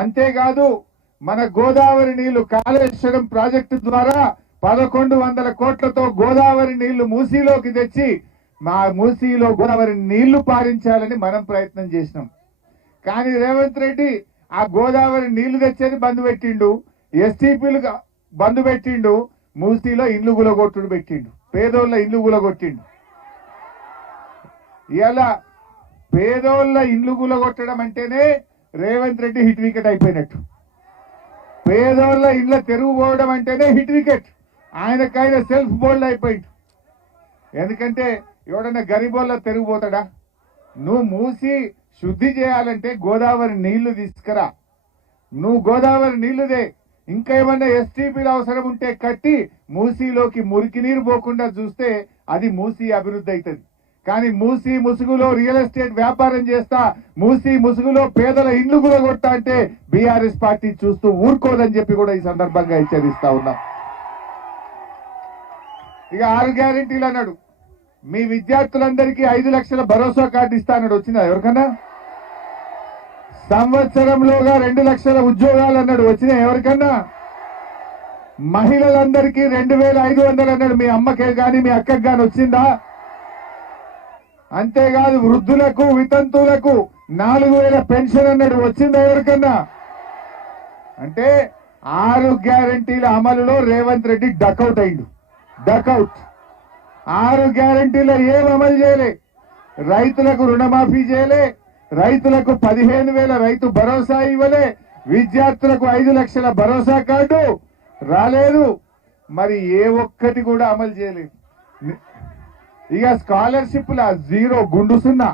అంతేకాదు మన గోదావరి నీళ్లు కాళేశ్వరం ప్రాజెక్టు ద్వారా 1100 కోట్లతో గోదావరి నీళ్లు మూసీలోకి తెచ్చి మా మూసీలో గోదావరి నీళ్లు పారించాలని మనం ప్రయత్నం చేసినాం. కానీ రేవంత్ రెడ్డి ఆ గోదావరి నీళ్లు తెచ్చేది బంద్ పెట్టిండు, ఎస్టీపీలు బంద్ పెట్టిండు, మూసీలో ఇల్లు గులగొట్టుడు పెట్టిండు, పేదోళ్ళ ఇల్లు గులగొట్టిండు. ఇలా పేదోళ్ళ ఇల్లు గులగొట్టడం అంటేనే రేవంత్ రెడ్డి హిట్ వికెట్ అయిపోయినట్టు. పేదోళ్ళ ఇళ్ళ తెరుగు పోవడం అంటేనే హిట్ వికెట్, ఆయనకైనా సెల్ఫ్ బోల్డ్ అయిపోయింది. ఎందుకంటే ఎవడన్నా గరీబోళ్ళ తెరుగు పోతాడా? నువ్వు మూసి శుద్ధి చేయాలంటే గోదావరి నీళ్లు తీసుకురా, నువ్వు గోదావరి నీళ్లుదే. ఇంకా ఏమన్నా ఎస్టీపీలు అవసరం ఉంటే కట్టి మూసీలోకి మురికి నీరు పోకుండా చూస్తే అది మూసీ అభివృద్ధి అవుతుంది. కానీ మూసీ ముసుగులో రియల్ ఎస్టేట్ వ్యాపారం చేస్తా, మూసీ ముసుగులో పేదల ఇల్లు కూడా కొట్టా అంటే బీఆర్ఎస్ పార్టీ చూస్తూ ఊరుకోదని చెప్పి కూడా ఈ సందర్భంగా హెచ్చరిస్తా ఉన్నాం. ఇక 6 గ్యారెంటీలు అన్నాడు. మీ విద్యార్థులందరికీ 5 లక్షల భరోసా కార్డు ఇస్తా అన్నాడు. వచ్చిందా ఎవరికన్నా? సంవత్సరంలోగా 2 లక్షల ఉద్యోగాలు అన్నాడు. వచ్చినా ఎవరికన్నా? మహిళలందరికీ 2500 అన్నాడు. మీ అమ్మకే గాని మీ అక్కకి గాని వచ్చిందా? అంతేకాదు వృద్ధులకు వితంతువులకు 4000 పెన్షన్ అన్నాడు. వచ్చిందా ఎవరికన్నా? అంటే 6 గ్యారెంటీల అమలులో రేవంత్ రెడ్డి డకౌట్ అయిండు. డకౌట్. 6 గ్యారెంటీలో ఏం అమలు చేయలే. రైతులకు రుణమాఫీ చేయలే, రైతులకు 15,000 రైతు భరోసా ఇవ్వలే, విద్యార్థులకు 5 లక్షల భరోసా కార్డు రాలేదు. మరి ఏ ఒక్కటి కూడా అమలు చేయలేదు. ఇక స్కాలర్షిప్ల 0 గుండు సున్నా.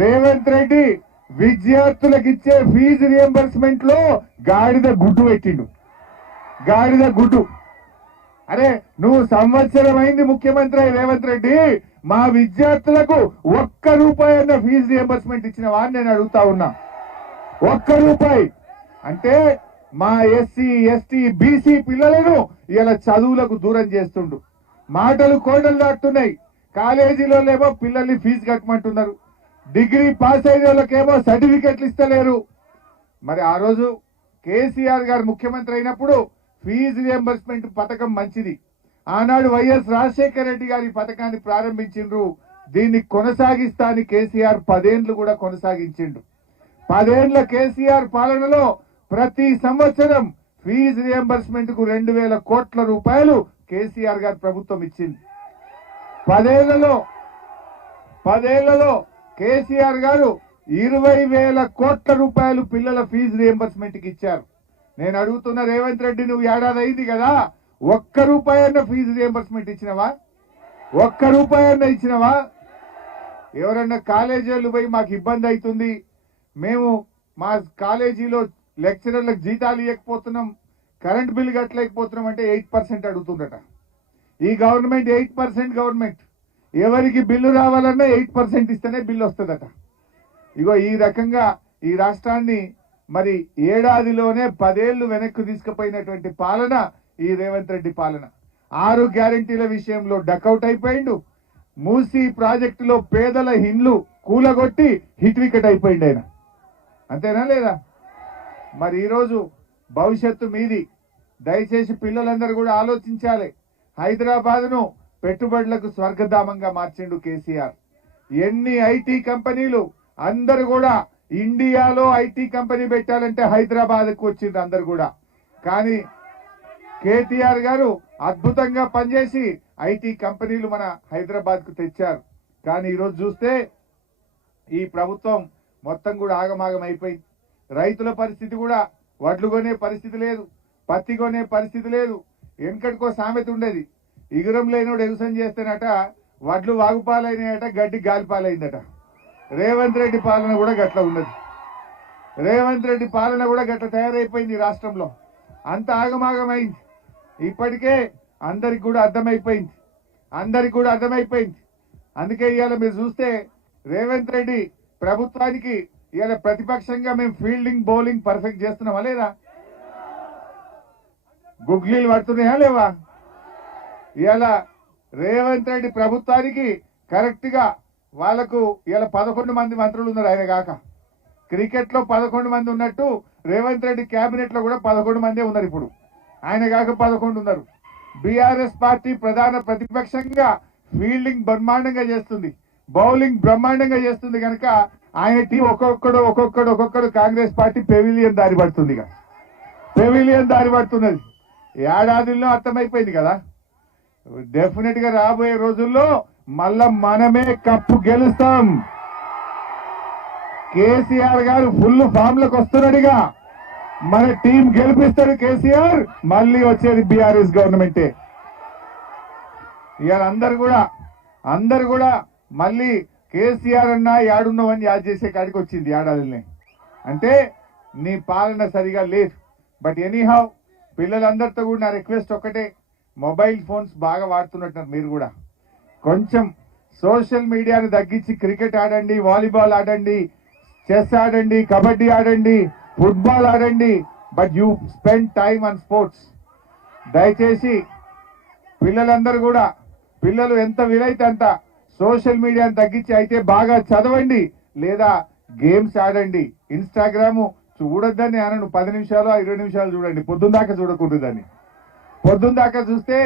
రేవంత్ రెడ్డి విద్యార్థులకు ఇచ్చే ఫీజు రియంబర్స్మెంట్ లో గాడిద గుడ్డు పెట్టిండు. గాడిద గుడ్డు. అరే నువ్వు సంవత్సరం అయింది ముఖ్యమంత్రి రేవంత్ రెడ్డి, మా విద్యార్థులకు 1 రూపాయి అన్న ఫీజు రియంబర్స్మెంట్ ఇచ్చినవా అని నేను అడుగుతా ఉన్నా. 1 రూపాయి అంటే మా ఎస్సీ ఎస్టీ బీసీ పిల్లలను ఇలా చదువులకు దూరం చేస్తుండు. మాటలు కోటలు దాటుతున్నాయి. కాలేజీలో ఏమో పిల్లల్ని ఫీజు కట్టమంటున్నారు, డిగ్రీ పాస్ అయిన వాళ్ళకేమో సర్టిఫికెట్లు ఇస్తలేరు. మరి ఆ రోజు కేసీఆర్ గారు ముఖ్యమంత్రి అయినప్పుడు ఫీజు రియంబర్స్మెంట్ పథకం మంచిది. ఆనాడు వైఎస్ రాజశేఖర రెడ్డి గారి పథకాన్ని ప్రారంభించిండ్రు. దీన్ని కొనసాగిస్తా అని కేసీఆర్ 10 ఏళ్లు కూడా కొనసాగించిండు. 10 ఏళ్ల కేసీఆర్ పాలనలో ప్రతి సంవత్సరం ఫీజు రియంబర్స్మెంట్ కు 2,000 కోట్ల రూపాయలు కేసీఆర్ గారి ప్రభుత్వం ఇచ్చింది. 10 ఏళ్లలో కేసీఆర్ గారు 20,000 కోట్ల రూపాయలు పిల్లల ఫీజు రియంబర్స్మెంట్ కి ఇచ్చారు. నేను అడుగుతున్న రేవంత్ రెడ్డి, నువ్వు ఏడాది అయింది కదా, 1 రూపాయి అన్న ఫీజు రియంబర్స్మెంట్ ఇచ్చినవా? 1 రూపాయి అన్న ఇచ్చినవా? ఎవరన్నా కాలేజీలు పోయి మాకు ఇబ్బంది అవుతుంది, మేము మా కాలేజీలో లెక్చరర్లకు జీతాలు ఇవ్వకపోతున్నాం, కరెంట్ బిల్ కట్టలేకపోతున్నాం అంటే 8% అడుగుతుండట. ఈ గవర్నమెంట్ 8% గవర్నమెంట్. ఎవరికి బిల్లు రావాలన్నా 8% ఇస్తేనే బిల్లు వస్తుందట. ఇగో ఈ రకంగా ఈ రాష్ట్రాన్ని మరి ఏడాదిలోనే 10 ఏళ్లు వెనక్కు తీసుకుపోయినటువంటి పాలన ఈ రేవంత్ రెడ్డి పాలన. 6 గ్యారెంటీల విషయంలో డకౌట్ అయిపోయిండు. మూసీ ప్రాజెక్టులో పేదల ఇండ్లు కూలగొట్టి హిట్ వికెట్ అయిపోయిండు ఆయన. అంతేనా లేదా? మరి ఈరోజు భవిష్యత్తు మీది. దయచేసి పిల్లలందరూ కూడా ఆలోచించాలి. హైదరాబాద్ ను పెట్టుబడులకు స్వర్గధామంగా మార్చిండు కేసీఆర్. ఎన్ని ఐటీ కంపెనీలు, అందరు కూడా ఇండియాలో ఐటీ కంపెనీ పెట్టాలంటే హైదరాబాద్ కు వచ్చింది అందరు కూడా. కానీ కేటీఆర్ గారు అద్భుతంగా పనిచేసి ఐటీ కంపెనీలు మన హైదరాబాద్ కు తెచ్చారు. కానీ ఈరోజు చూస్తే ఈ ప్రభుత్వం మొత్తం కూడా ఆగమాగం అయిపోయింది. రైతుల పరిస్థితి కూడా, వడ్లు కొనే పరిస్థితి లేదు, పత్తి కొనే పరిస్థితి లేదు. వెనకటికో సామెత ఉండేది, ఇగురం లేనోడు ఎగుసం చేస్తేనట వడ్లు వాగుపాలైనాయట, గడ్డి గాలిపాలైందట. రేవంత్ రెడ్డి పాలన కూడా గట్ల ఉన్నది. రేవంత్ రెడ్డి పాలన కూడా గట్ల తయారైపోయింది రాష్ట్రంలో. అంత ఆగమాగమైంది. ఇప్పటికే అందరికి కూడా అర్థమైపోయింది. అందుకే ఇవాళ మీరు చూస్తే రేవంత్ రెడ్డి ప్రభుత్వానికి ఇవాళ ప్రతిపక్షంగా మేము ఫీల్డింగ్ బౌలింగ్ పర్ఫెక్ట్ చేస్తున్నామా లేదా? గుగ్లీలు పడుతున్నాయా లేవా? ఇవాళ రేవంత్ రెడ్డి ప్రభుత్వానికి కరెక్ట్ గా వాళ్లకు ఇలా 11 మంది మంత్రులు ఉన్నారు ఆయన కాక. క్రికెట్ లో 11 మంది ఉన్నట్టు రేవంత్ రెడ్డి కేబినెట్ లో కూడా 11 మందే ఉన్నారు. ఇప్పుడు ఆయన కాక 11 ఉన్నారు. బీఆర్ఎస్ పార్టీ ప్రధాన ప్రతిపక్షంగా ఫీల్డింగ్ బ్రహ్మాండంగా చేస్తుంది, బౌలింగ్ బ్రహ్మాండంగా చేస్తుంది కనుక ఆయన టీం ఒక్కొక్కడు కాంగ్రెస్ పార్టీ పెవిలియన్ దారి పడుతుంది. పెవిలియన్ దారి పడుతున్నది. ఏడాదిలో అర్థమైపోయింది కదా. డెఫినెట్ గా రాబోయే రోజుల్లో మళ్ళా మనమే కప్పు గెలుస్తాం. కేసీఆర్ గారు ఫుల్ ఫామ్ లకు వస్తున్నాడుగా, మన టీం గెలిపిస్తాడు కేసీఆర్. మళ్ళీ వచ్చేది బీఆర్ఎస్ గవర్నమెంటే. ఇవాళ అందరు కూడా మళ్ళీ కేసీఆర్ అన్నా యాడున్నావని యాద్ చేసే కాడికి వచ్చింది ఏడాదిని. అంటే నీ పాలన సరిగా లేదు. బట్ ఎనీహౌ పిల్లలందరితో కూడా నా రిక్వెస్ట్ ఒక్కటే, మొబైల్ ఫోన్స్ బాగా వాడుతున్నట్టున్నారు మీరు కూడా. కొంచెం సోషల్ మీడియాను తగ్గించి క్రికెట్ ఆడండి, వాలీబాల్ ఆడండి, చెస్ ఆడండి, కబడ్డీ ఆడండి, ఫుట్బాల్ ఆడండి. But you spend time on sports. దయచేసి పిల్లలందరూ కూడా, పిల్లలు ఎంత వీలైతే అంత సోషల్ మీడియాను తగ్గించి అయితే బాగా చదవండి లేదా గేమ్స్ ఆడండి. ఇన్స్టాగ్రామ్ చూడొద్దని అనను, 10 నిమిషాలు 20 నిమిషాలు చూడండి, పొద్దున్న దాకా చూడకూడదని. పొద్దున్న దాకా చూస్తే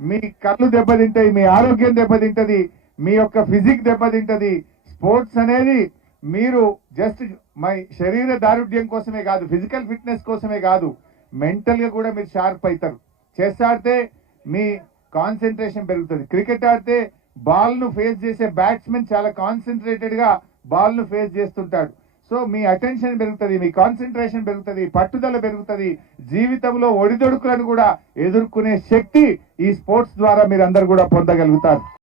మీ కళ్ళు దెబ్బతింటాయి, మీ ఆరోగ్యం దెబ్బతింటది, మీ యొక్క ఫిజిక్ దెబ్బతింటది. స్పోర్ట్స్ అనేది మీరు జస్ట్ మై శరీర దారుఢ్యం కోసమే కాదు, ఫిజికల్ ఫిట్నెస్ కోసమే కాదు, మెంటల్ గా కూడా మీరు షార్ప్ అవుతారు. చెస్ ఆడితే మీ కాన్సన్ట్రేషన్ పెరుగుతుంది. క్రికెట్ ఆడితే బాల్ ను ఫేస్ చేసే బ్యాట్స్మెన్ చాలా కాన్సన్ట్రేటెడ్ గా బాల్ ను ఫేస్ చేస్తుంటాడు. సో మీ అటెన్షన్ పెరుగుతుంది, మీ కాన్సన్ట్రేషన్ పెరుగుతుంది, పట్టుదల పెరుగుతుంది. జీవితంలో ఒడిదొడుకులను కూడా ఎదుర్కొనే శక్తి ఈ స్పోర్ట్స్ ద్వారా మీరు అందరు కూడా పొందగలుగుతారు.